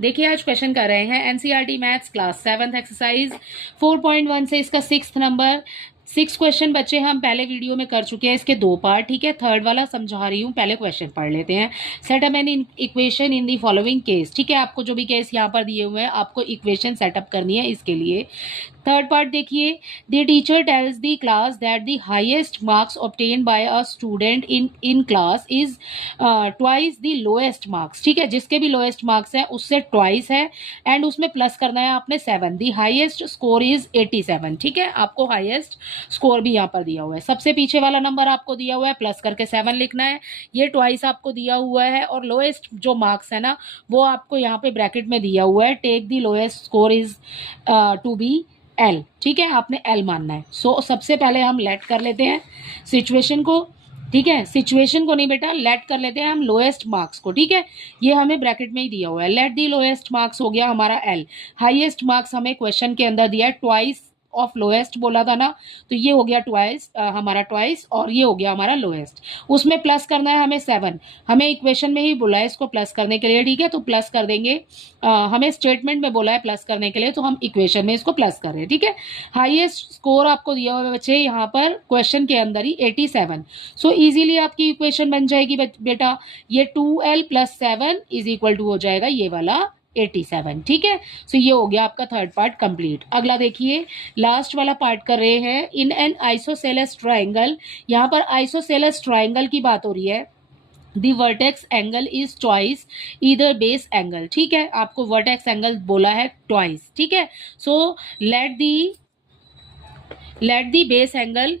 देखिए आज क्वेश्चन कर रहे हैं NCERT maths class 7th exercise 4.1 से इसका 6th नंबर। 6 क्वेश्चन बच्चे हम पहले वीडियो में कर चुके हैं, इसके 2 पार्ट। ठीक है, थर्ड वाला समझा रही हूँ, पहले क्वेश्चन पढ़ लेते हैं। Set up an equation in the following case. ठीक है, आपको जो भी केस यहाँ पर दिए हुए हैं आपको इक्वेशन सेटअप करनी है इसके लिए। थर्ड पार्ट देखिए, the teacher tells the class that the highest marks obtain bye a student in class is twice the lowest marks. ठीक है, जिसके भी लोएस्ट मार्क्स है उससे ट्वाइस है, एंड उसमें प्लस करना है आपने 7। The highest score is 87। ठीक है, आपको हाईएस्ट स्कोर भी यहाँ पर दिया हुआ है। सबसे पीछे वाला नंबर आपको दिया हुआ है, प्लस करके 7 लिखना है। ये ट्वाइस आपको दिया हुआ है, और लोएस्ट जो मार्क्स है ना वो आपको यहाँ पे ब्रैकेट में दिया हुआ है। Take the lowest score is to be L. ठीक है, आपने एल मानना है। सो सबसे पहले हम लेट कर लेते हैं सिचुएशन को। ठीक है, सिचुएशन को नहीं बेटा, लेट कर लेते हैं हम लोएस्ट मार्क्स को। ठीक है, ये हमें ब्रैकेट में ही दिया हुआ है। लेट दी लोएस्ट मार्क्स हो गया हमारा एल। हाईएस्ट मार्क्स हमें क्वेश्चन के अंदर दिया है, ट्वाइस ऑफ लोएस्ट बोला था ना, तो ये हो गया ट्वाइस, हमारा ट्वाइस, और ये हो गया हमारा लोएस्ट। उसमें प्लस करना है हमें 7। हमें इक्वेशन में ही बोला है इसको प्लस करने के लिए। ठीक है, तो प्लस कर देंगे। हमें स्टेटमेंट में बोला है प्लस करने के लिए, तो हम इक्वेशन में इसको प्लस कर रहे हैं। ठीक है, हाईएस्ट स्कोर आपको दिया हुआ है बच्चे यहाँ पर क्वेश्चन के अंदर ही 87। सो इजीली आपकी इक्वेशन बन जाएगी बेटा, ये 2l plus 7 is equal to हो जाएगा ये वाला 87। ठीक है, सो ये हो गया आपका थर्ड पार्ट कंप्लीट। अगला देखिए, लास्ट वाला पार्ट कर रहे हैं। इन एन आइसोसेलेस ट्राइंगल, यहाँ पर आइसोसेलेस ट्राइंगल की बात हो रही है। दी वर्टेक्स एंगल इज ट्वाइस इधर बेस एंगल। ठीक है, आपको वर्टेक्स एंगल बोला है ट्वाइस। ठीक है, so let the base angle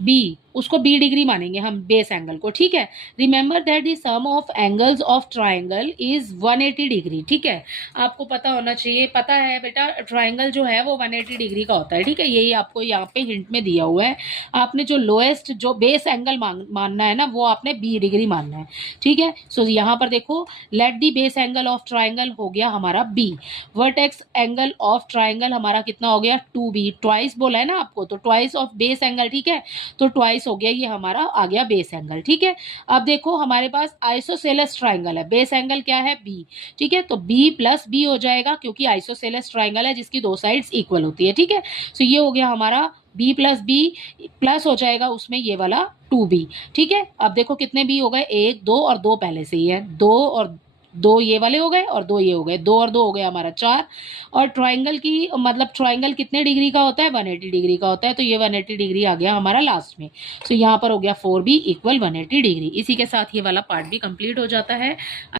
B, उसको बी डिग्री मानेंगे हम बेस एंगल को। ठीक है, remember that the sum of angles of triangle is 180 degree. ठीक है, आपको पता होना चाहिए, पता है बेटा ट्राइंगल जो है वो 180 डिग्री का होता है। ठीक है, यही आपको यहाँ पे हिंट में दिया हुआ है। आपने जो लोएस्ट जो बेस एंगल मानना है ना वो आपने बी डिग्री मानना है। ठीक है, सो यहाँ पर देखो, let the base angle of triangle हो गया हमारा B. Vertex angle of triangle हमारा कितना हो गया 2b। ट्वाइस बोला है ना आपको, तो ट्वाइस ऑफ बेस एंगल। ठीक है, तो ट्वाइस हो गया, ये हमारा आ गया बेस एंगल। ठीक है, अब देखो हमारे पास आइसोसेलेस ट्राइंगल है, बेस एंगल क्या है बी। ठीक है, तो बी प्लस बी हो जाएगा, क्योंकि आइसोसेलेस ट्राइंगल है जिसकी दो साइड्स इक्वल होती है। ठीक है, सो ये हो गया हमारा बी प्लस बी, प्लस हो जाएगा उसमें ये वाला 2b। ठीक है, अब देखो कितने बी हो गए, 1 2 और 2 पहले से ही है, 2 और 2 ये वाले हो गए, और 2 ये हो गए, 2 और 2 हो गए हमारा 4। और ट्राइंगल की मतलब ट्राइंगल कितने डिग्री का होता है 180 डिग्री का होता है, तो ये 180 डिग्री आ गया हमारा लास्ट में। सो यहाँ पर हो गया 4b इक्वल 180 डिग्री। इसी के साथ ये वाला पार्ट भी कंप्लीट हो जाता है।